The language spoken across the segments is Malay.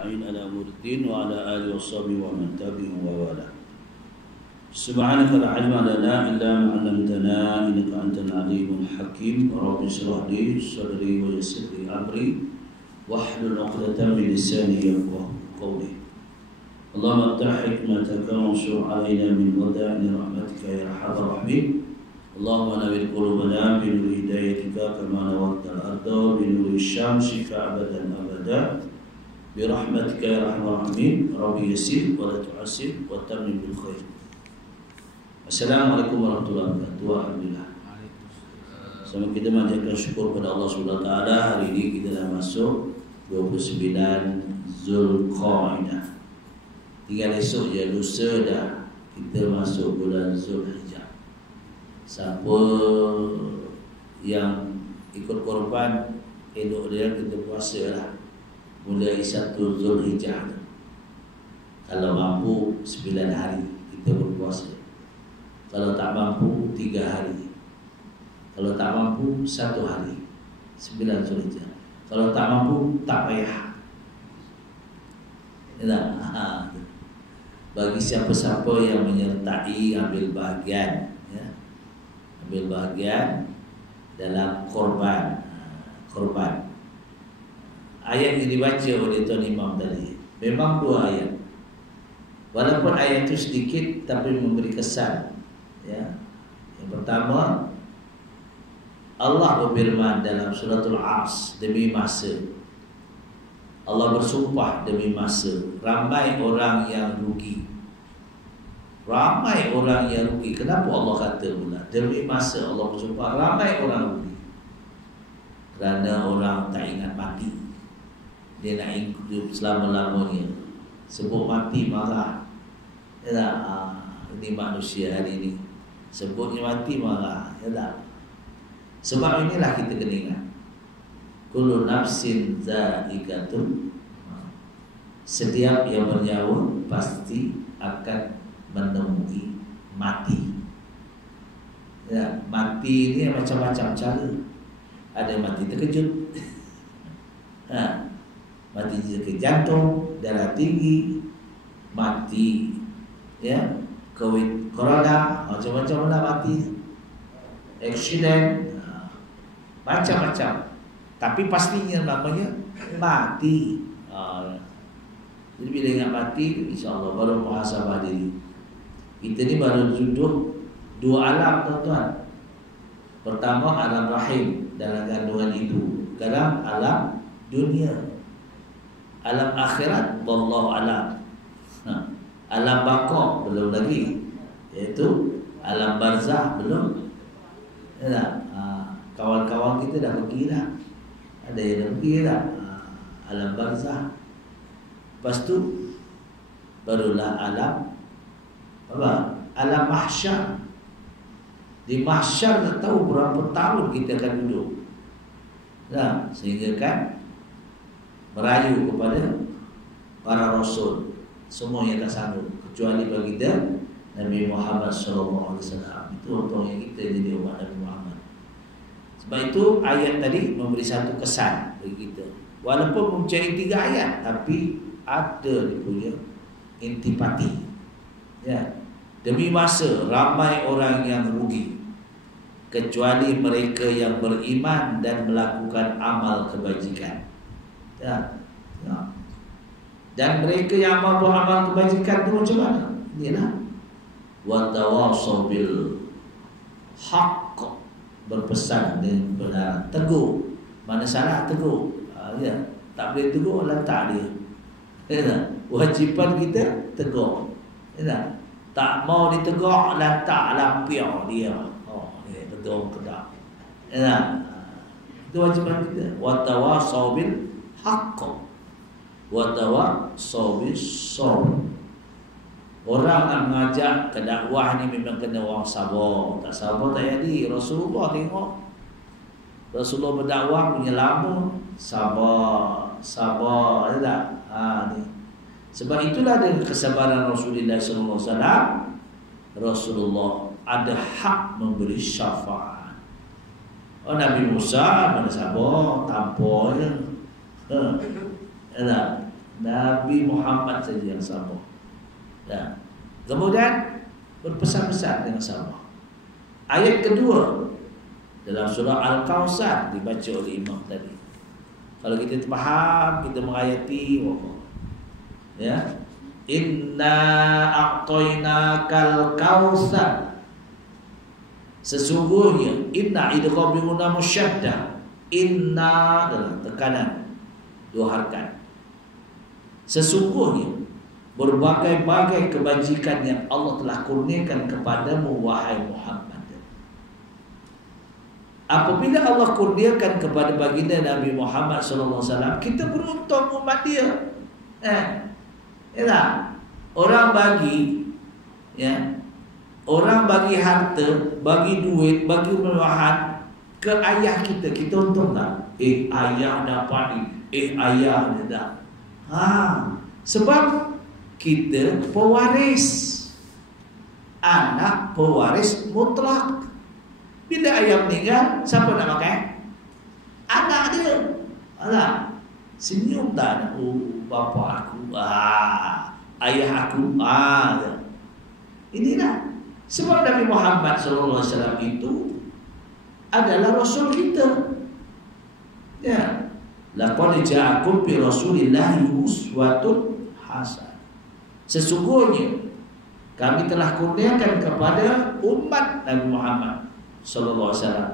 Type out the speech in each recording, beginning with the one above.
أجمعين على أمور الدين وعلى آله وصحبه ومن تبعهم ووالاه. سبحانك لا علم لنا إلا ما علمتنا إنك أنت العليم الحكيم. رب اشرح لي صدري ويسر لي أمري واحلل عقدة من لساني يفقهوا قولي. اللهم افتح حكمتك وانشر علينا من ودائع رحمتك يا أرحم الراحمين. اللهم نور قلوبنا بنور هدايتك كما نورت الأرض بنور الشمس أبدا أبدا برحمتك يا أرحم الراحمين. ربي يسر ولا تعسر وتمم بالخير. Assalamualaikum warahmatullahi wabarakatuh. Alhamdulillah. Sama kita manjatkan syukur kepada Allah Subhanahu wa taala. Hari ini kita dah masuk 29 Zulqa'dah. Tinggal esok je, lusa dah kita masuk bulan Zulhijjah. Siapa yang ikut korban, elok dia kita puasa lah mulai 1 Zulhijjah. Kalau mampu 9 hari kita berpuasa. Kalau tak mampu 3 hari. Kalau tak mampu 1 hari 9 Zulhijjah. Kalau tak mampu tak payah. Bagi siapa-siapa yang menyertai ambil bahagian, ya, ambil bahagian dalam korban. Ayat yang dibaca oleh Tuan Imam tadi memang 2 ayat. Walaupun ayat itu sedikit tapi memberi kesan. Ya. Yang pertama, Allah berfirman dalam suratul As, demi masa. Allah bersumpah demi masa. Ramai orang yang rugi. Ramai orang yang rugi. Kenapa Allah kata pula demi masa Allah bersumpah ramai orang rugi? Kerana orang tak ingat mati. Dia nak hidup selama-lamanya. Sebut mati marah. Ya tak? Ini manusia hari ini. Sebutnya mati marah. Ya tak? Sebab inilah kita kena ingat, kullu nafsin za'iqatun. Setiap yang bernyawa pasti akan menemui mati. Ya, mati ini macam-macam cara. Ada mati terkejut, mati sakit jantung, darah tinggi, mati ya COVID, corona, macam-macam lah mati, accident, macam-macam. Tapi pastinya namanya mati. Jadi bila ingat mati, insyaAllah baru muhasabah diri. Kita ni baru duduk 2 alam, tuan-tuan. Pertama alam rahim dalam kandungan ibu. Sekarang alam dunia. Alam akhirat wallahu alam. Alam baqa belum lagi, iaitu alam barzah belum. Ya, kawan-kawan kita dah pergi dah. Ada yang dah pergi dah. Alam barzah. Lepas tu barulah alam apa? Alam mahsyar. Di mahsyar tak tahu berapa tahun kita akan duduk. Nah, sehingga kan merayu kepada para rasul. Semua yang tak sanggup kecuali baginda Nabi Muhammad SAW. Itu untungnya kita jadi umat Nabi Muhammad. Sebab itu ayat tadi memberi satu kesan bagi kita. Walaupun mencari 3 ayat, tapi ada dia punya intipati. Ya, demi masa ramai orang yang rugi, kecuali mereka yang beriman dan melakukan amal kebajikan. Ya, ya. Dan mereka yang mampu amal kebajikan itu macam mana? Inilah wa tawassaw bil haqq, berpesan dengan benar, teguh. Mana salah teguh. Ya, tak boleh teguh lantak dia. Ya, wajiban kita teguh. Ya, tak mau ditegur lantak lampiau dia. Ya, betul ke tak? Ya, itu wajiban kita. Wa tawassaw bil haqq wa tawassaw bis sabr. Orang nak mengajak ke dakwah ni memang kena orang sabar. Tak sabar tak jadi. Rasulullah tengok, Rasulullah berdakwah punya lama, sabar, ya tak? Ni. Sebab itulah dengan kesabaran Rasulullah SAW, Rasulullah ada hak memberi syafaat. Nabi Musa mana sabar, tanpa je. Ya tak? Nabi Muhammad saja yang sabar. Ya. Kemudian berpesan-pesan dengan sabar. Ayat kedua dalam surah Al-Kautsar dibaca oleh imam tadi. Kalau kita faham, kita menghayati, ya. Inna a'tainakal kautsar. Sesungguhnya inna idgham bi guna musyaddah. Inna adalah tekanan dua harakat. Sesungguhnya berbagai-bagai kebajikan yang Allah telah kurniakan kepadamu wahai Muhammad. Apabila Allah kurniakan kepada baginda Nabi Muhammad SAW, kita beruntung umat dia. Ya, orang bagi, ya, orang bagi harta, bagi duit, bagi kemewahan ke ayah kita, kita untung tak? Ayah dapat ni, ayah dia dah. Sebab kita pewaris, anak pewaris mutlak. Bila ayah meninggal, siapa nak makan? Anak dia. Alah, senyum tak? Bapa aku, ayah aku, inilah sebab Nabi Muhammad SAW itu adalah Rasul kita. Ya, laqad ja'akum bi Rasulillahi uswatun hasanah. Sesungguhnya kami telah kurniakan kepada umat Nabi Muhammad sallallahu alaihi wasallam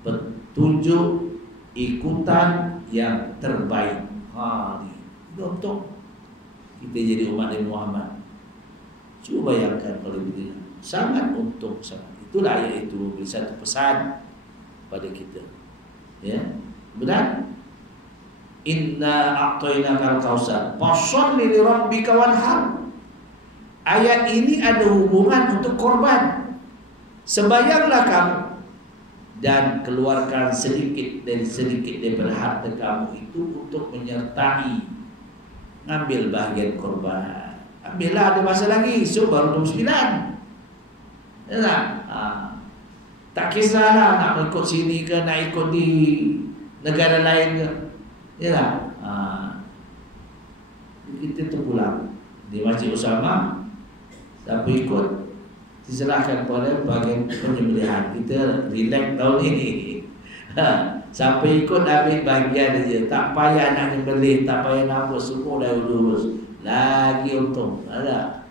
petunjuk ikutan yang terbaik. Ini untung kita jadi umat Nabi Muhammad. Cuba bayangkan kalau begini, sangat untung sangat. Itulah ayat itu memberi satu pesan pada kita. Ya, benar. Inna a'tainakal kautsar fasholli li rabbika wanhar. Ayat ini ada hubungan untuk korban. Sembahyanglah kamu dan keluarkan sedikit daripada harta kamu itu untuk menyertai ngambil bahagian korban. Ambillah, ada masa lagi, so baru 29. Ya tak? Tak kisahlah nak ikut sini ke, nak ikut di negara lain ke. Ya tak? Kita terpulang di Masjid Usama. Siapa ikut, diserahkan kepada bagian penyembelihan. Kita relax tahun ini. Siapa ikut ambil bahagian aja. Tak payah nak nyembelih, tak payah nak apa, semua dah urus. Lagi untung. Ada.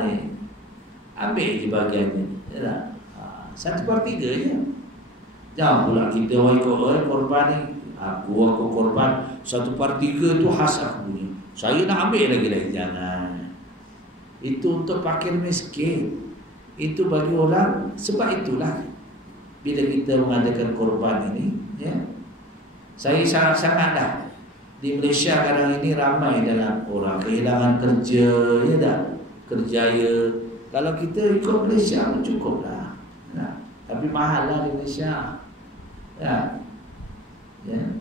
Ni. Ambil je bahagiannya. Ya, 1/3 je. Jangan pula kita ikut korban ni. Aku korban 1/3 tu khas aku punya. Saya nak ambil lagi. Jangan. Itu untuk fakir miskin. Itu bagi orang. Sebab itulah bila kita mengadakan korban ini, ya, saya sangat-sangat dah. Di Malaysia sekarang ini ramai dalam orang kehilangan kerja, ya tak? Kerjaya. Kalau kita ikut Malaysia pun cukup lah. Ya. Tapi mahal lah di Malaysia. Ya. Ya.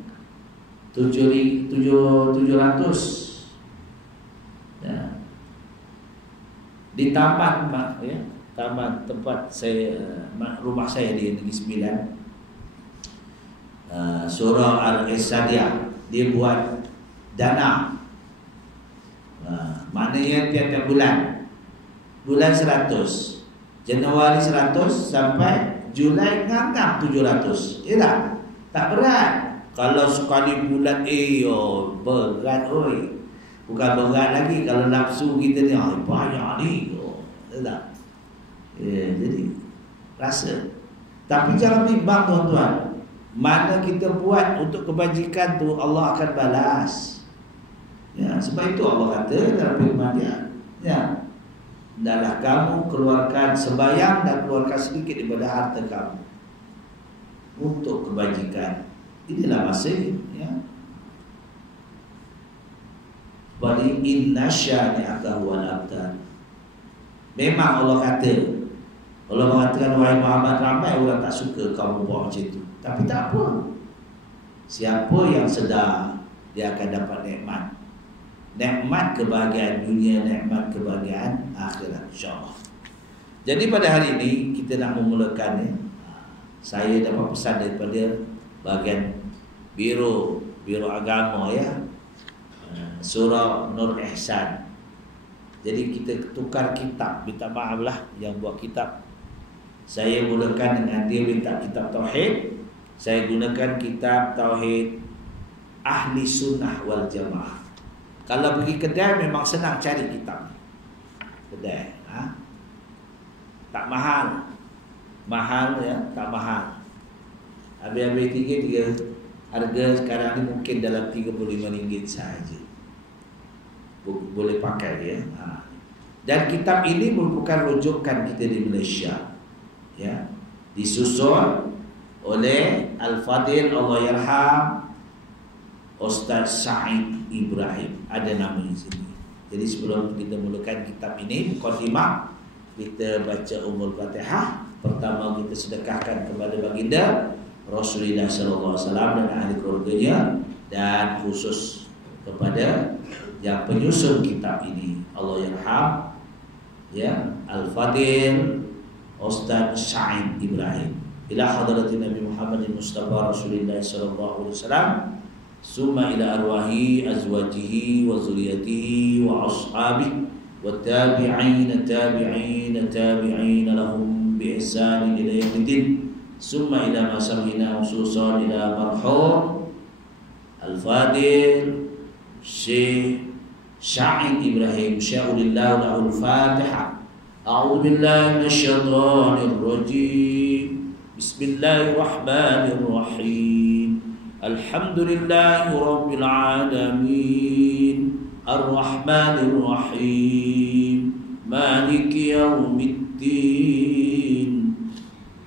700. Ya. Di taman, ya, taman tempat saya, rumah saya di Negeri Sembilan, Surah Al-Isadiyah, dia buat dana. Maknanya tiap-tiap bulan 100, Januari 100 sampai Julai ngangkap 700. Ya tak berat. Kalau sekali bulan berat oi. Bukan berat lagi kalau nafsu kita ni banyak ni. Tak? Ya, jadi rasa. Tapi jangan bimbang tuan-tuan. Mana kita buat untuk kebajikan tu Allah akan balas. Ya, sebab itu Allah kata dalam firman Dia, ya, hendaklah kamu keluarkan sembahyang dan keluarkan sedikit daripada harta kamu untuk kebajikan. Inilah masih, ya. Bali inna syani'aka huwal abtar. Memang Allah kata, Allah mengatakan wahai Muhammad, ramai orang tak suka kamu buat macam itu. Tapi tak apa. Siapa yang sedar, dia akan dapat nikmat. Nikmat kebahagiaan dunia, nikmat kebahagiaan akhirat, insya-Allah. Jadi pada hari ini kita nak memulakan, saya dapat pesan daripada bahagian Biro Agama, ya. surah Nur Ihsan. Jadi kita tukar kitab. Minta maaf lah yang buat kitab. Saya mulakan dengan dia minta kitab Tauhid. Saya gunakan kitab Tauhid Ahli Sunnah wal Jamaah. Kalau pergi kedai memang senang cari kitab. Kedai, tak mahal. Mahal ya, tak mahal. Habis-habis tiga harga sekarang ni mungkin dalam RM35 sahaja. Boleh pakai ya. Dan kitab ini merupakan rujukan kita di Malaysia. Ya. Disusun oleh Al-Fadil Allahyarham Ustaz Sa'id Ibrahim. Ada nama di sini. Jadi sebelum kita mulakan kitab ini, mukadimah, kita baca Ummul Fatihah. Pertama kita sedekahkan kepada baginda Rasulullah sallallahu alaihi wasallam dan ahli keluarganya, dan khusus kepada yang penyusun kitab ini, Allahyarham ya Al-Fadil Ustaz Sa'id Ibrahim. Ila hadratin Nabi Muhammad Mustafa Rasulullah sallallahu alaihi wasallam, summa ila arwahi azwajihi wa zuriyatihi wa ashabihi wa tabi'in lahum bi ihsan ila yaumil, summa ila masamina khususan ila marhum Al-Fadil Syekh Sa'id Ibrahim Sya'ulillah lahul Fatiha. A'udzu billahi minasyaitonir rajim. Bismillahirrahmanirrahim. Alhamdulillahi rabbil alamin. Ar-Rahmanir Rahim. Maliki yaumiddin.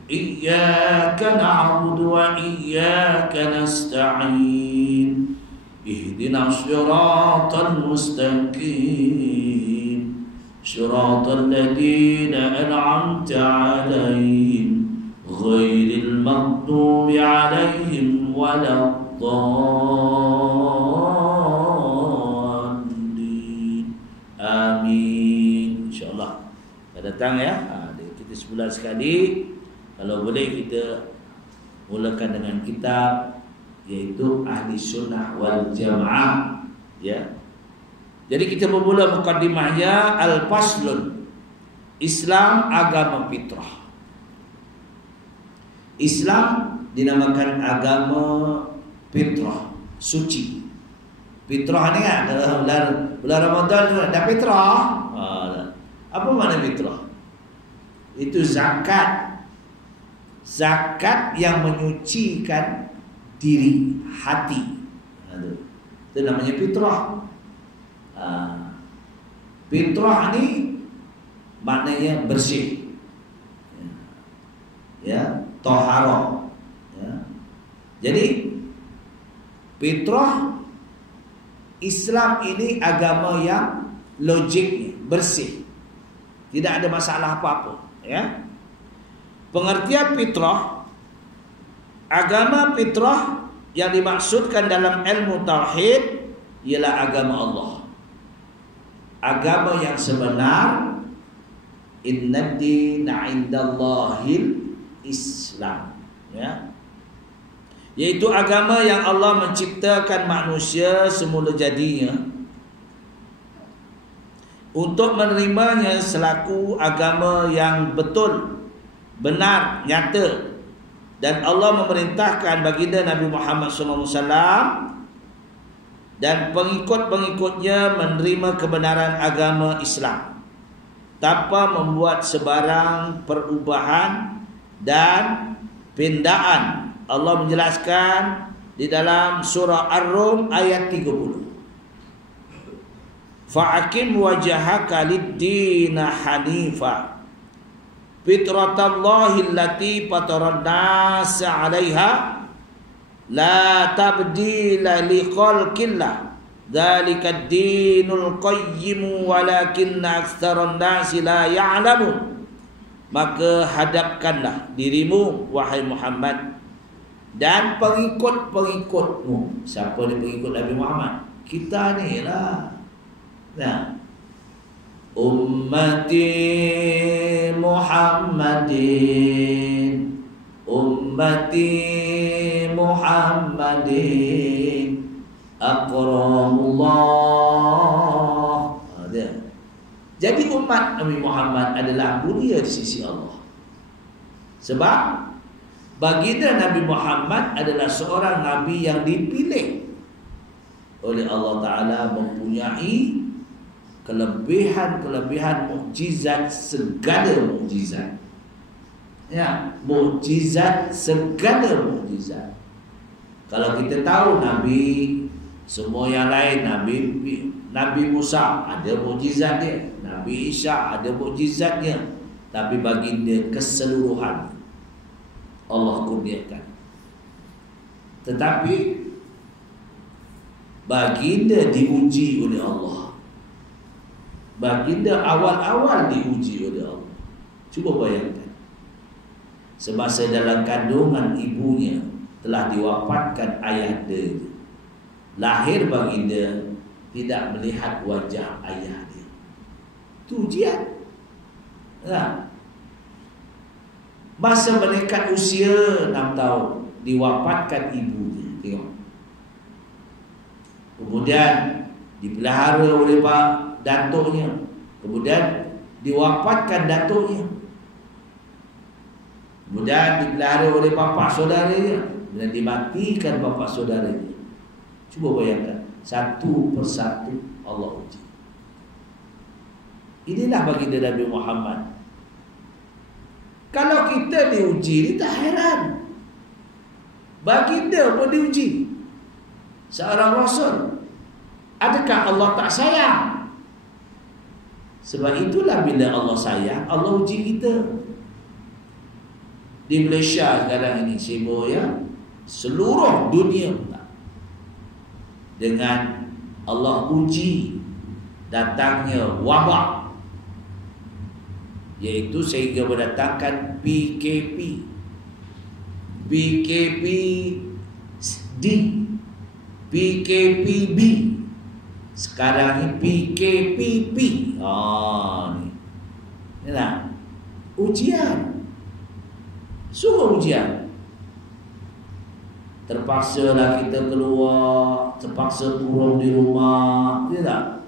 Iyyaka na'budu wa iyyaka nasta'in. Ihdinas siratal mustaqim. Siratal ladzina an'amta 'alaihim ghairil maghdubi 'alaihim waladdallin. Amin. Insyaallah. Dah datang ya. Kita sebulan sekali. Kalau boleh kita mulakan dengan kitab, yaitu Ahli Sunnah wal Jamaah ya. Jadi kita bermula mukadimahnya Al-Faslun, Islam agama fitrah. Islam dinamakan agama fitrah, suci. Fitrah ni kan dalam bulan Ramadan ada fitrah. Apa makna fitrah? Itu zakat. Zakat yang menyucikan diri, hati. Itu namanya fitrah. Fitrah ni maknanya bersih, ya, taharah. Ya. Jadi fitrah Islam ini agama yang logiknya bersih, tidak ada masalah apa-apa. Ya. Pengertian fitrah, agama fitrah yang dimaksudkan dalam ilmu tauhid ialah agama Allah. Agama yang sebenar, inna dina indallahil Islam, ya. Yaitu agama yang Allah menciptakan manusia semula jadinya untuk menerimanya selaku agama yang betul, benar, nyata. Dan Allah memerintahkan baginda Nabi Muhammad SAW dan pengikut-pengikutnya menerima kebenaran agama Islam tanpa membuat sebarang perubahan dan pindaan. Allah menjelaskan di dalam surah Ar-Rum ayat 30. Fa'akim wajhaka lid-dina hanifa fitratallahi allati fataran nas 'alaiha la tabdila liqalqillah dzalikad dinul qayyim walakinna aktsaran nasi la ya'lamun. Maka hadapkanlah dirimu wahai Muhammad dan pengikut-pengikutmu. Siapa ni pengikut Nabi Muhammad? Kita ni lah. Nah, ummati Muhammadin, ummati Muhammadin akramullah Jadi umat Nabi Muhammad adalah mulia di sisi Allah. Sebab baginda Nabi Muhammad adalah seorang Nabi yang dipilih oleh Allah Ta'ala, mempunyai kelebihan-kelebihan mukjizat, segala mukjizat. Ya, mukjizat, segala mukjizat. Kalau kita tahu Nabi, semua yang lain, Nabi Musa ada mukjizat dia, Nabi Isa ada mukjizatnya, tapi baginda keseluruhan Allah kurniakan. Tetapi baginda diuji oleh Allah. Baginda awal-awal diuji oleh Allah. Cuba bayangkan, semasa dalam kandungan ibunya telah diwafatkan ayah dia. Lahir baginda tidak melihat wajah ayah dia. Itu ujian. Nah, masa menekat usia 6 tahun diwafatkan ibunya. Tengok. Kemudian dipelihara oleh datuknya. Kemudian diwafatkan datuknya. Kemudian dipelihara oleh bapa saudaranya. Dan dimatikan bapa saudaranya. Cuba bayangkan, satu persatu Allah uji. Inilah baginda Nabi Muhammad. Kalau kita diuji, kita heran. Baginda pun diuji. Seorang Rasul, adakah Allah tak sayang? Sebab itulah bila Allah sayang, Allah uji kita. Di Malaysia sekarang ini sibuk ya, seluruh dunia dengan Allah uji datangnya wabak, iaitu sehingga mendatangkan PKP, PKPD, PKPB, sekarang ini PKPP. Inilah ujian, sungguh ujian. Terpaksalah kita keluar, terpaksa kurang di rumah, tidak.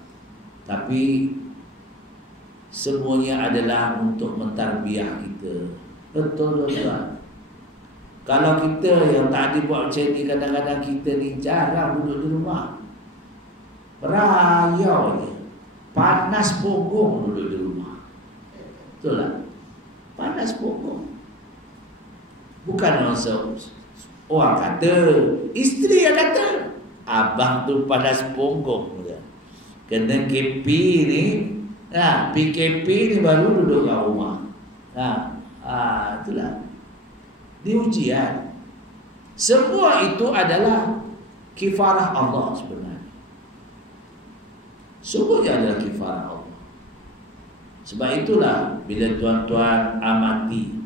Tapi semuanya adalah untuk mentarbiah kita. Betul tak? Kalau kita yang tak dibuat macam ni, kadang-kadang kita ni jarang duduk di rumah. Perayau je, panas pokok duduk di rumah. Betul tak? Panas pokok. Bukan orang kata, isteri yang kata, abang tu panas punggung. Kena KP ni, PKP ni baru duduk kat rumah. Itulah di ujian. Semua itu adalah kifarah Allah sebenarnya. Semuanya adalah kifarah Allah. Sebab itulah bila tuan-tuan amati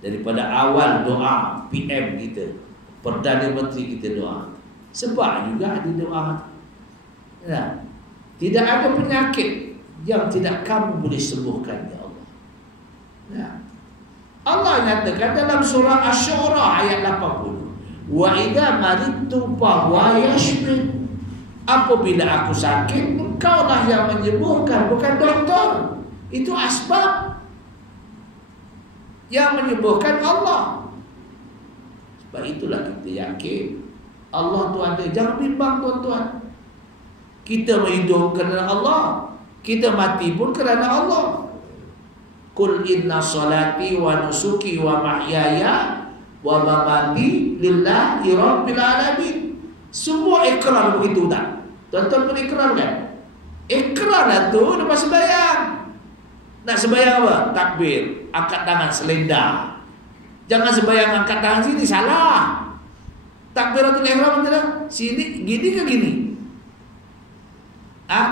daripada awal doa PM kita, Perdana Menteri kita doa, sebab juga ada doa. Tidak ada penyakit yang tidak kamu boleh sembuhkan, ya Allah. Allah nyatakan dalam surah Asy-Syu'ara ayat 80, wa idza maridtu fa huwa yashfin. Apabila aku sakit, engkaulah yang menyembuhkan, bukan doktor. Itu asbab. Yang menyembuhkan Allah. Sebab itulah kita yakin Allah tu ada. Jangan bimbang tuan-tuan. Kita hidup kerana Allah, kita mati pun kerana Allah. Qul inna salati wa nusuki wa mahyaya wa mamati lillahi rabbil alamin. Semua ikrar begitu tak? Tuan-tuan pun ikrar kan? Ikrar lah tu lepas sembahyang. Nak sembahyang apa? Takbir, angkat tangan selendang. Jangan sembahyang angkat tangan sini, salah. Takbiratul ihram macam sini, gini ke gini?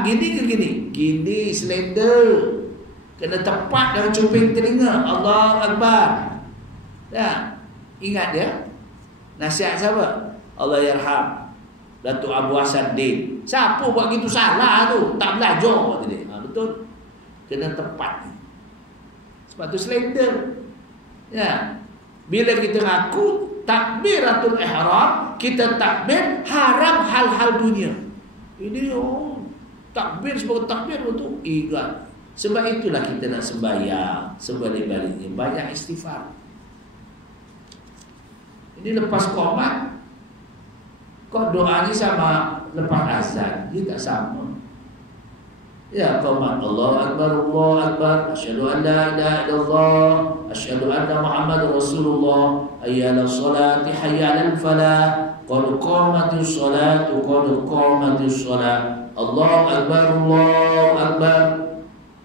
Gini ke gini? Gini selendang. Kena tepat dalam cuping telinga. Allahu Akbar. Ingat dia. Nasihat siapa? Allah yarham Datuk Abu Hasan Din. Siapa buat gitu salah tu? Tak belajar kata dia. Betul. Kena tepat. Sebab tu selendang. Bila kita ngaku takbiratul ihram, kita takbir haram hal-hal dunia. Ini takbir sebagai takbir betul. Ingat Sebab itulah kita nak sembahyang, sebalik-baliknya banyak istighfar. Ini lepas qomat, kok doa ni sama lepas azan, dia tak sama. Ya, qomat Allahu Akbar, Allahu Akbar, asyhadu an la ilaha illallah, asyhadu anna Muhammadar Rasulullah, hayya 'alas salati, hayya 'alal falah, qad qamatis salatu, qad qamatis salat, Allahu Akbar, Allahu Akbar,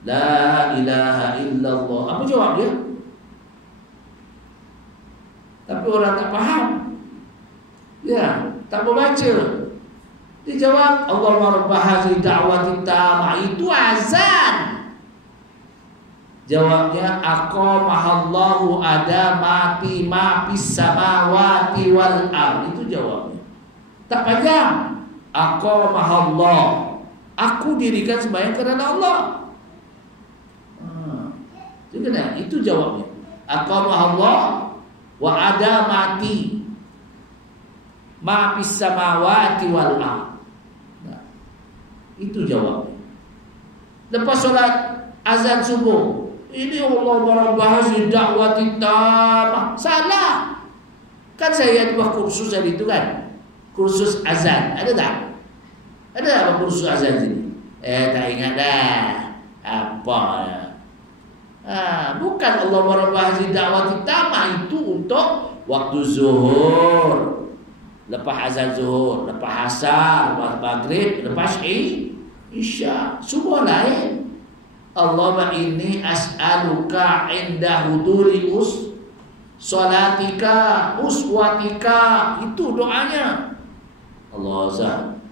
la ilaha illallah. Apa jawab dia? Tapi orang tak faham. Ya, tak membaca. Dia jawab, Allahumma rabb hadhihi da'wati tammah, itu azan. Jawabnya, aqamahallahu adamati ma fis samawati wal ard. Itu jawabnya. Tak panjang. Aqamahallah, aku dirikan sembahyang kerana Allah. Itu jawabnya. Aqamahallah wa adamati ma fis samawati wal ard. Itu jawabnya. Lepas solat azan subuh, ini Allah merabahas da'wati tammah. Salah. Kan saya buat kursus hari itu kan, kursus azan. Ada tak? Ada apa kursus azan ini? Tak ingat dah. Apa ya? Bukan Allah merabahas da'wati tammah itu untuk waktu zuhur, lepas azan zuhur, lepas asar, lepas maghrib, lepas isya. Semua lain. Allahumma inni as'aluka inda huduri salatika uswatika. Itu doanya. Allah,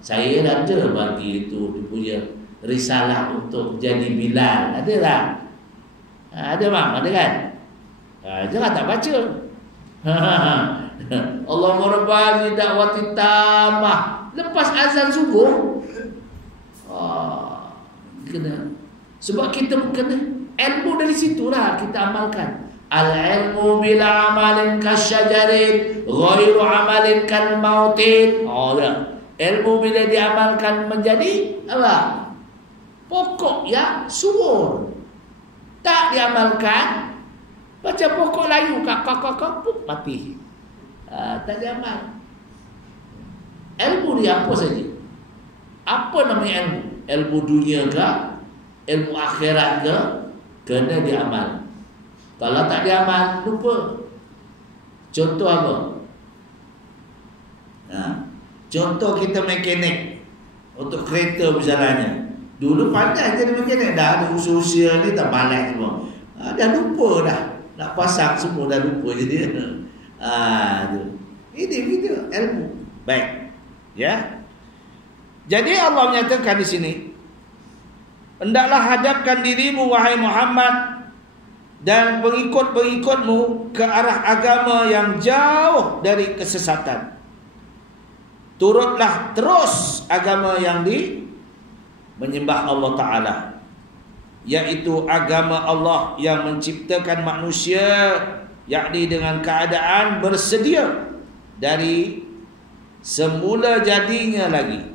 saya ada bagi itu punya risalah untuk jadi Bilal. Ada tak? Ada bang, ada kan? Jangan tak baca. Allahumma rabbani da'wati tammah. Lepas azan subuh, kena. Sebab kita kena ilmu dari situlah kita amalkan. Al-ilmu bila amalin kasyajarin, ghairu amalin kan mautin. Ilmu bila diamalkan menjadi apa? Pokok yang subur. Tak diamalkan, baca pokok layu, kakak mati. Tak diamal. Ilmu dia apa saja? Apa namanya ilmu? Ilmu dunia ke? Ilmu akhirat ke? Kena diamal. Kalau tak diamal, lupa. Contoh apa? Contoh kita mekanik untuk kereta misalnya. Dulu pandai jadi mekanik, dah ada usia-usia ni tak malas semua. Dah lupa dah. Nak pasang semua dah lupa jadi. Ini video ilmu. Baik. Ya. Jadi Allah menyatakan di sini, hendaklah hadapkan dirimu wahai Muhammad dan pengikut-pengikutmu ke arah agama yang jauh dari kesesatan. Turutlah terus agama yang menyembah Allah Ta'ala, yaitu agama Allah yang menciptakan manusia, yakni dengan keadaan bersedia dari semula jadinya lagi.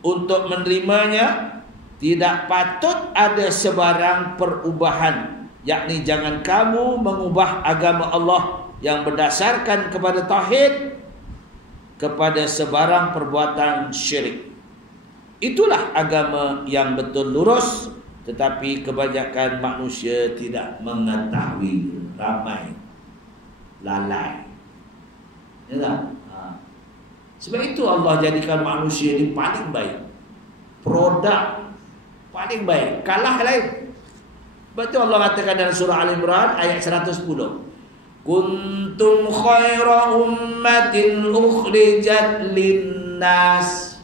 Untuk menerimanya tidak patut ada sebarang perubahan, yakni jangan kamu mengubah agama Allah yang berdasarkan kepada tauhid kepada sebarang perbuatan syirik. Itulah agama yang betul lurus, tetapi kebanyakan manusia tidak mengetahui. Ramai lalai. Ya tak? Sebab itu Allah jadikan manusia ini paling baik, produk paling baik, kalah lain. Betul Allah katakan dalam surah Al-Imran ayat 110, kuntum khaira ummatin ukhrijat linnas.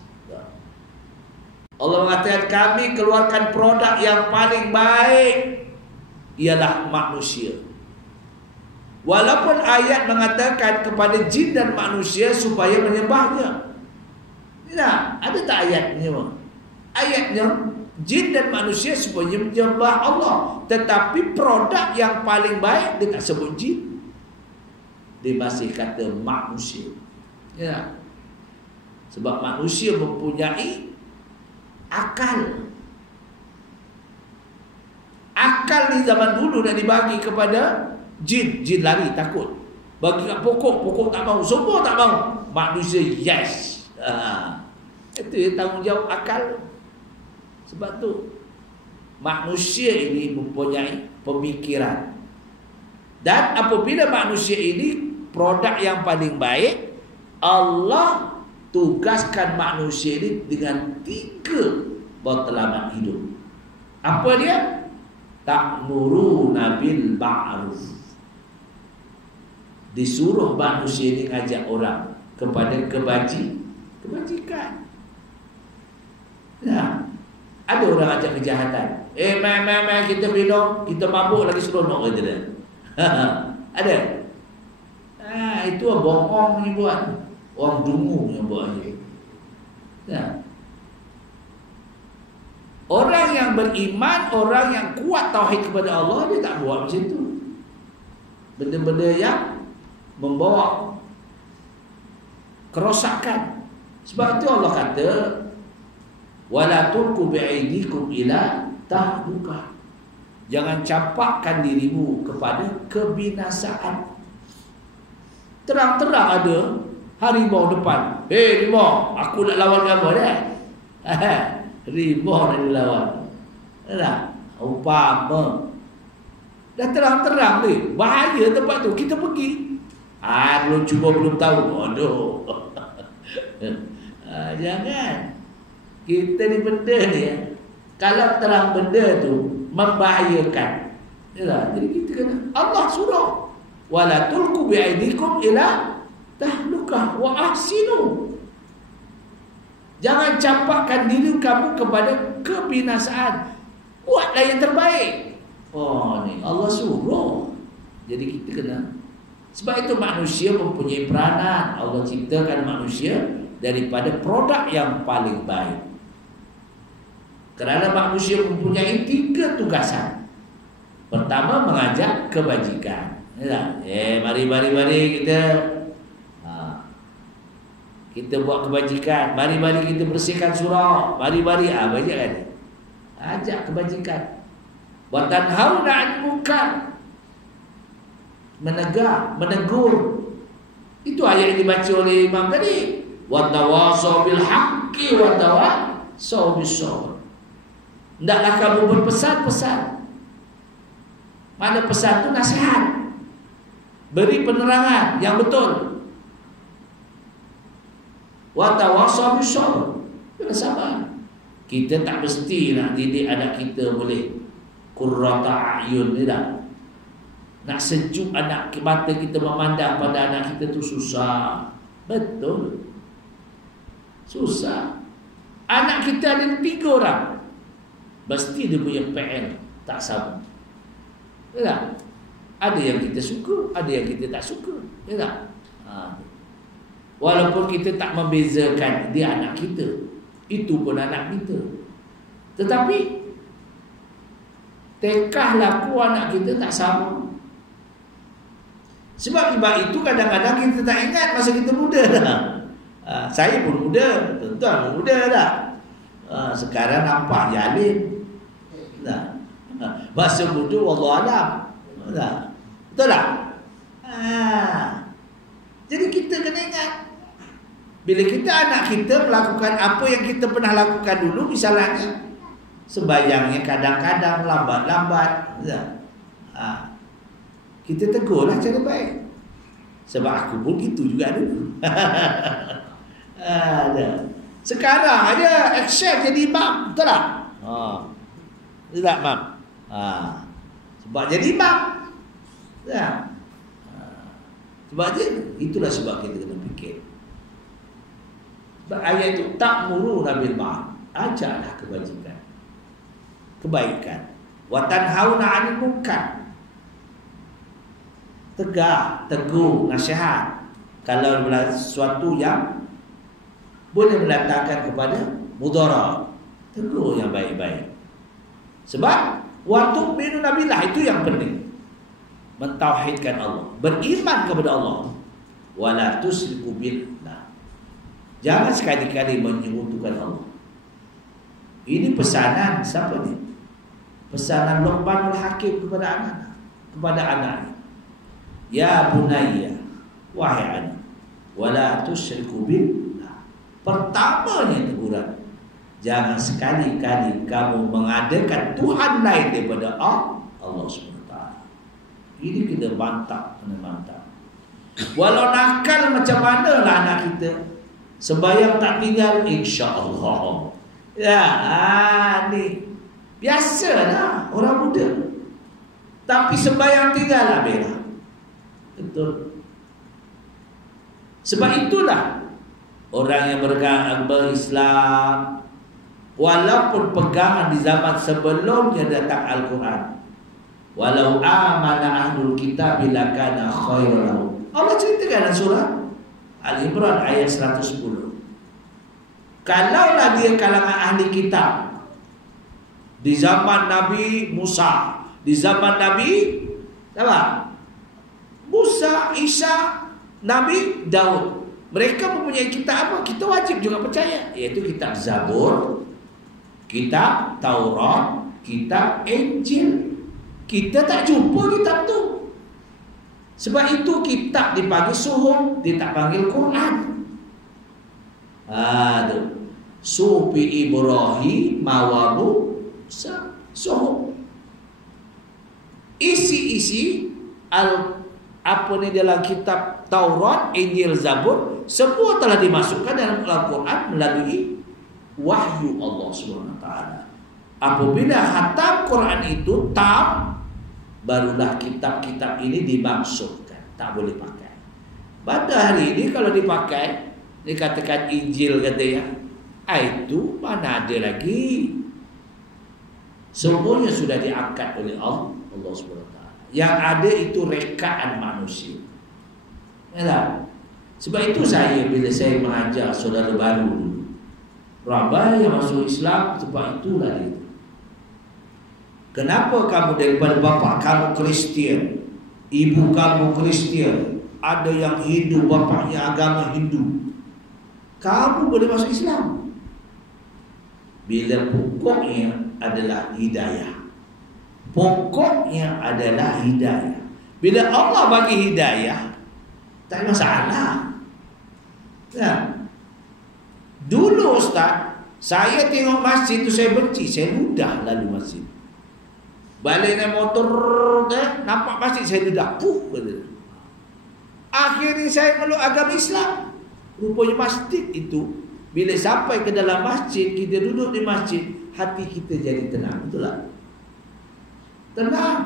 Allah mengatakan kami keluarkan produk yang paling baik, ialah manusia. Walaupun ayat mengatakan kepada jin dan manusia supaya menyembahnya. Ya, ada tak ayatnya? Ayatnya jin dan manusia supaya menyembah Allah. Tetapi produk yang paling baik dia tak sebut jin. Dia masih kata manusia. Ya. Sebab manusia mempunyai akal. akal ni zaman dulu nak dibagi kepada jin. Jin lari, takut. Bagi kat pokok, pokok tak mau. Semua tak mau. Manusia yes. Itu yang tanggungjawab akal. Sebab tu manusia ini mempunyai pemikiran. Dan apabila manusia ini produk yang paling baik, Allah tugaskan manusia ini dengan 3 matlamat hidup. Apa dia? Ta'muruna bil ma'ruf. Disuruh manusia ini ngajak orang kepada kebajikan. Nah, ada orang ajak kejahatan. Mai kita minum, kita mabuk lagi seronok kata dia. Ada. Itu orang bohong ni buat. Orang dungu yang buat ni. Nah. Orang yang beriman, orang yang kuat tauhid kepada Allah, dia tak buat macam tu. Benda-benda yang membawa kerosakan. Sebab itu Allah kata, wala tulqu bi'aidikum ila tahlukah. Jangan campakkan dirimu kepada kebinasaan. Terang-terang ada harimau depan. Harimau, aku nak lawan kamu dah. Harimau nak dilawan. Tak? Umpama. Dah terang-terang ni, bahaya tempat tu. Kita pergi. Belum cuba belum tahu. Aduh. Jangan. Kita ni benda ni, kalau terang benda tu membahayakan. Jadi kita kena, Allah suruh, wala tulqu bi'aidikum ila tahlukah wa ahsinu. Jangan campakkan diri kamu kepada kebinasaan. Buatlah yang terbaik. Ni Allah suruh. Jadi kita kena. Sebab itu manusia mempunyai peranan. Allah ciptakan manusia daripada produk yang paling baik. Kerana manusia mempunyai 3 tugasan. Pertama, mengajak kebajikan. Mari kita buat kebajikan. Mari kita bersihkan surau. Mari banyak kan. Ajak kebajikan. Wa tanhauna 'anil munkar. Menegur. Itu ayat yang dibaca oleh Imam tadi. Wa tawasaw bil haqqi wa tawasaw bis sabr. Hendaklah kamu berpesan-pesan. Mana pesan itu nasihat. Beri penerangan yang betul. Wa tawasaw bis sabr. Jangan sabar. Kita tak mesti nak didik anak kita boleh qurrata a'yun ni tak. Nak sejuk anak mata kita memandang pada anak kita tu susah. Betul. Susah. Anak kita ada 3 orang. Mesti dia punya PL tak sama. Ya tak? Ada yang kita suka, ada yang kita tak suka. Ya tak? Walaupun kita tak membezakan dia anak kita, itu pun anak kita. Tetapi tekah laku anak kita tak sama. Sebab itu kadang-kadang kita tak ingat masa kita muda dah. Saya pun muda, tuan-tuan pun muda dah. Sekarang nampak jalin. Masa muda wallahualam. Betul tak? Jadi kita kena ingat, bila kita anak kita melakukan apa yang kita pernah lakukan dulu, misalnya sembahyangnya kadang-kadang lambat-lambat, kita tegurlah cara baik. Sebab aku pun gitu juga dulu. Sekarang aja accept jadi imam, betul tak? Betul tak, Mam? Sebab jadi imam. Sebab dia, itulah sebab kita kena fikir. Sebab ayat itu ta'muruna bil ma'ruf. Ajarlah kebajikan, kebaikan. Wa tanhauna 'anil munkar. Tegur, nasihat. Kalau sesuatu yang boleh mendatangkan kepada mudarat, tegur yang baik-baik. Sebab wa tu'minuna billah, itu yang penting. Mentauhidkan Allah, beriman kepada Allah. Wala tusyriku billah. Jangan sekali-kali menyekutukan Allah. Ini pesanan siapa ni? pesanan Luqmanul Hakim kepada anaknya. Ya bunayya, wahai anak, wala tusyriku billah. Pertamanya teguran, jangan sekali-kali kamu mengadakan Tuhan lain daripada Allah SWT. Ini kita mantap. Walau nakal macam mana lah anak kita, sembahyang tak tinggal, insya-Allah. Ya, ni biasalah orang muda. Tapi sembahyang tinggal lah bela. Betul. Sebab itulah orang yang berislam, walaupun pegangan di zaman sebelumnya datang Al-Quran, walau amana ahlul kitab lakana khairan lahum. Allah ceritakan dalam surah Al-Imran ayat 110. Kalaulah dia kalangan ahli kitab di zaman Nabi Musa, di zaman Nabi apa? Musa, Isa, Nabi Daud, mereka mempunyai kitab apa? Kita wajib juga percaya, iaitu kitab Zabur, kitab Taurat, kitab Injil. Kita tak jumpa kitab tu. Sebab itu kitab dipanggil suhuf, dia tak panggil Quran. Tu Sufi Ibrahim mawabu suhuf. Isi-isi apa ni dalam kitab Taurat, Injil, Zabur, semua telah dimasukkan dalam Al-Quran melalui wahyu Allah SWT. Apabila hatam Quran itu tam, barulah kitab-kitab ini dimaksudkan, tak boleh pakai. Pada hari ini kalau dipakai, dikatakan Injil katanya, itu mana ada lagi. Semuanya sudah diangkat oleh Allah SWT. Yang ada itu rekaan manusia. Ya, sebab itu bila saya mengajar saudara baru, ramai yang masuk Islam, sebab itulah dia. Kenapa kamu daripada bapa kamu Kristian, ibu kamu Kristian, ada yang Hindu, bapaknya agama Hindu, kamu boleh masuk Islam? Bila pokoknya adalah hidayah. Pokoknya adalah hidayah. Bila Allah bagi hidayah, tak ada masalah. Ya. Dulu Ustaz, saya tengok masjid tu saya benci, saya ludah lalu masjid. Balik naik motor, nampak masjid saya ludah. Akhirnya saya meluk agama Islam. Rupanya masjid itu, bila sampai ke dalam masjid, kita duduk di masjid, hati kita jadi tenang. Betul tak? Tenang.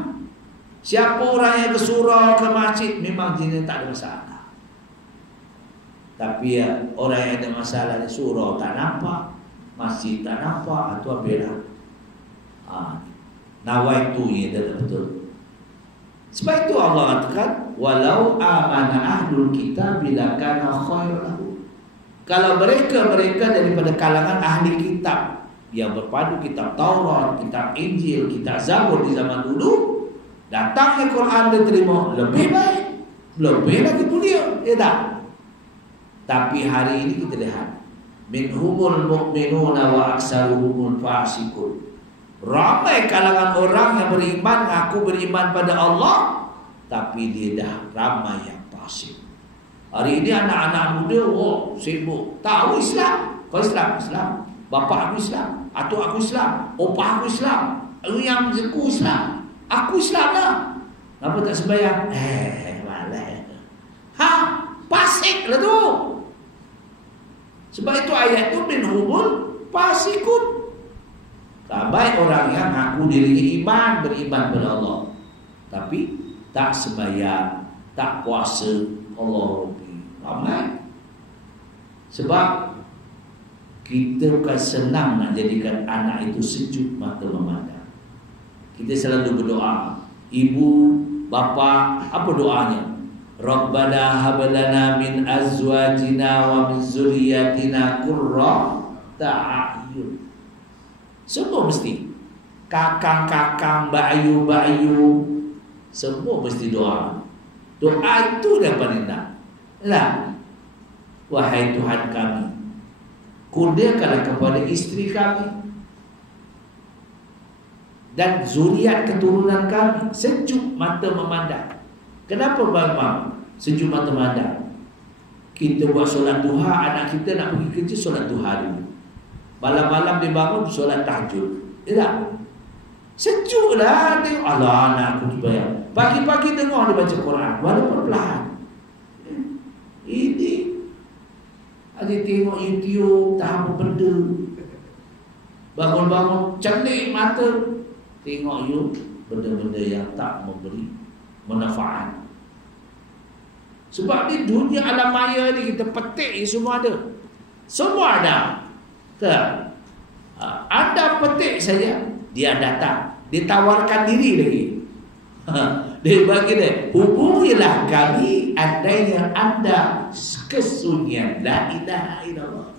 Siapa orang yang ke surau, ke masjid, memang jenis tak ada masalah. Tapi ya, orang yang ada masalah di surau tak nampak, masjid tak nampak, itu beda. Nawaitu ya, betul. Sebab itu Allah katakan, walau amana ahlul kitab lakana khairan lahum. Kalau mereka daripada kalangan ahli kitab yang berpadu kitab Taurat, kitab Injil, kitab Zabur di zaman dulu, datangnya Quran diterima, lebih baik, lebih lagi mulia, ya tak? Tapi hari ini kita lihat, minhumul mu'minuna wa aksaruhumul fasiqun. Ramai kalangan orang yang beriman, ngaku beriman pada Allah, tapi dia dah ramai yang fasik. Hari ini anak-anak muda, sibuk, tahu Islam, kau Islam, bapa aku Islam, atuk aku Islam, opa aku Islam, yang aku Islam, aku Islam lah. Kenapa tak sembahyang? Malah. Fasik lah tu. Sebab itu ayat tu minhumul fasikun. Baik orang yang ngaku dirinya beriman pada Allah, tapi tak sembahyang, tak puasa, Allah ramai. Sebab kita bukan senang nak jadikan anak itu sejuk mata memandang. Kita selalu berdoa. Ibu, bapa, apa doanya? Rabbana hab lana min azwajina wa min zurriyyatina qurrata a'yun. Semua mesti. Kakang-kakang, mbak ayu, semua mesti doa. Doa itu yang paling nak. Lah, wahai Tuhan kami, kurniakanlah kepada isteri kami dan zuriat keturunan kami sejuk mata memandang. Kenapa Bang? Sejuk mata memandang? Kita buat solat duha, anak kita nak pergi kerja, solat duha dulu. Malam-malam dia bangun, solat tahajud. Tak? Sejuklah tengok. Alah, anak aku dibayar. Pagi-pagi tengok dia baca Quran, walaupun perlahan. Ini adik tengok YouTube, tak apa benda. Bangun-bangun, cerdik mata, tengok benda-benda yang tak memberi manfaat. Sebab ni dunia alam maya ni kita petik ni semua ada. Semua ada. Tak? Anda petik saja, dia datang. Dia tawarkan diri lagi. Dia bagi dia, hubungilah kami andainya anda kesunyian. La ilaha illallah.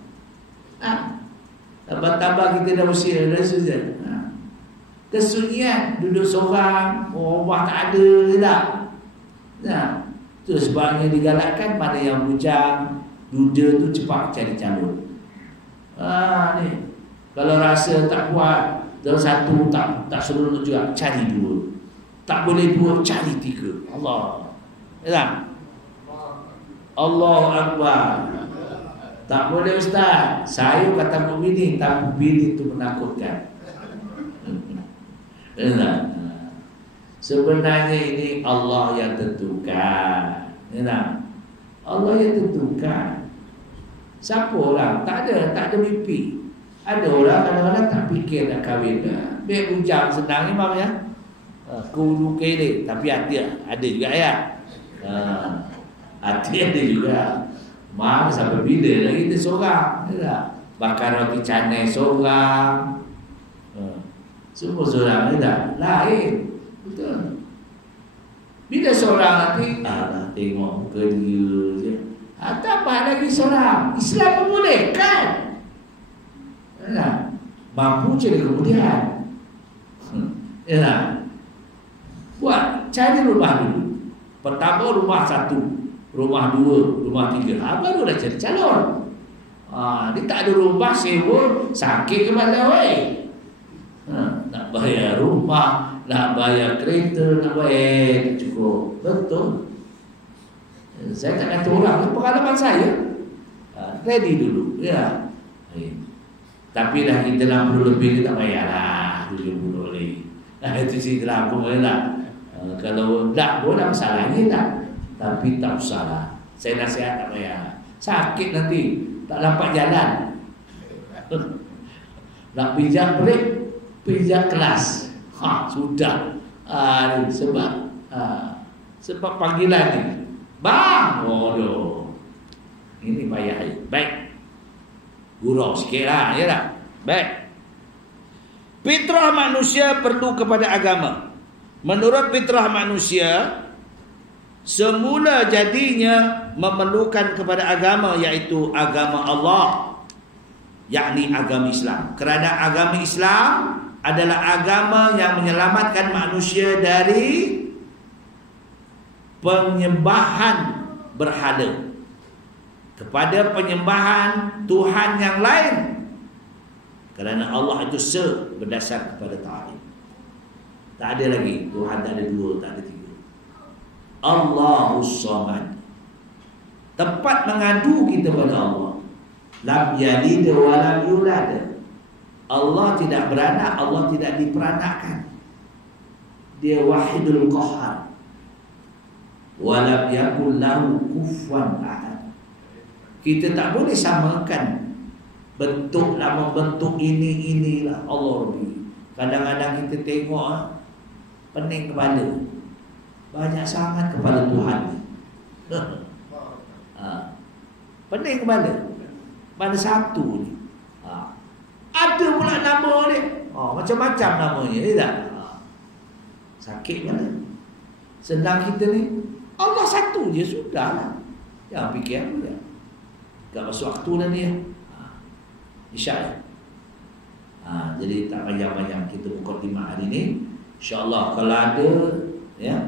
Tambah-tambah kita dah usia saja. Kesunyian, duduk seorang, rumah tak ada, tak? Nah, tu sebabnya digalakkan mana yang bujang, duda tu cepat cari calon. Ni kalau rasa tak kuat dalam satu tak seronok juga, cari dua. Tak boleh dua, cari tiga. Allah. Ya. Allahu Akbar. Tak boleh ustaz. Saya kata bini, tapi bini itu menakutkan. Ya. Sebenarnya ini Allah yang tentukan. Ya. Allah yang tentukan. Siapa orang? Tak ada mimpi. Ada orang kadang-kadang tak fikir nak kahwin. Biar bujang senang ni mam ya. Kudu kele, tapi hati ada juga ya. Hati ada juga. Mam sampai bila lagi kita seorang, ya. Bakar roti canai seorang. Semua seorang tak lain. Betul. Bila seorang nanti tengok muka dia je. Tambah lagi seorang. Islam membolehkan. Mampu jadi kemudian. Buat cari rumah dulu. Pertama rumah satu, rumah dua, rumah tiga. Baru dah cari calon. Dia tak ada rumah sewa, sakit ke mana weh? Nak bayar rumah, nak bayar kereta, nak bayar cukup. Betul. Saya tak kata orang, pengalaman saya. Ready dulu, ya. Tapi dah kita 60 lebih kita tak bayarlah 70 lebih. Itu sih terlalu lah. Kalau tak pun tak masalahnya tak. Tapi tak usahlah. Saya nasihat tak bayar. Sakit nanti, tak dapat jalan. Nak pijak break, pijak kelas. Sudah. Sebab panggilan ni. Bang, waduh. Ini payah. Baik. Gurau sikit lah, ya tak? Baik. Fitrah manusia perlu kepada agama. Menurut fitrah manusia, semula jadinya memerlukan kepada agama, iaitu agama Allah, yakni agama Islam. Kerana agama Islam adalah agama yang menyelamatkan manusia dari penyembahan berhala kepada penyembahan Tuhan yang lain. Kerana Allah itu berdasar kepada ta'lim. Tak ada lagi Tuhan, tak ada dua, tak ada tiga. Allahus Samad. Tempat mengadu kita pada Allah. Lam yalid wa lam yulad. Allah tidak beranak, Allah tidak diperanakkan. Dia Wahidul Qahhar. Wa lam yakul lahu kufuwan ahad. Kita tak boleh samakan bentuk lah, membentuk inilah Allah Rabbi. Kadang-kadang kita tengok pening kepala. Banyak sangat kepala Tuhan. Pening kepala. Mana satu ni. Ada pula nama dia. Macam-macam namanya, tak? Sakit mana? Sedang kita ni Allah satu je sudahlah. Jangan fikir apa dia. Tak masuk waktu dah ni ya. InsyaAllah. Jadi tak banyak-banyak kita buka 5 hari ni. InsyaAllah kalau ada ya,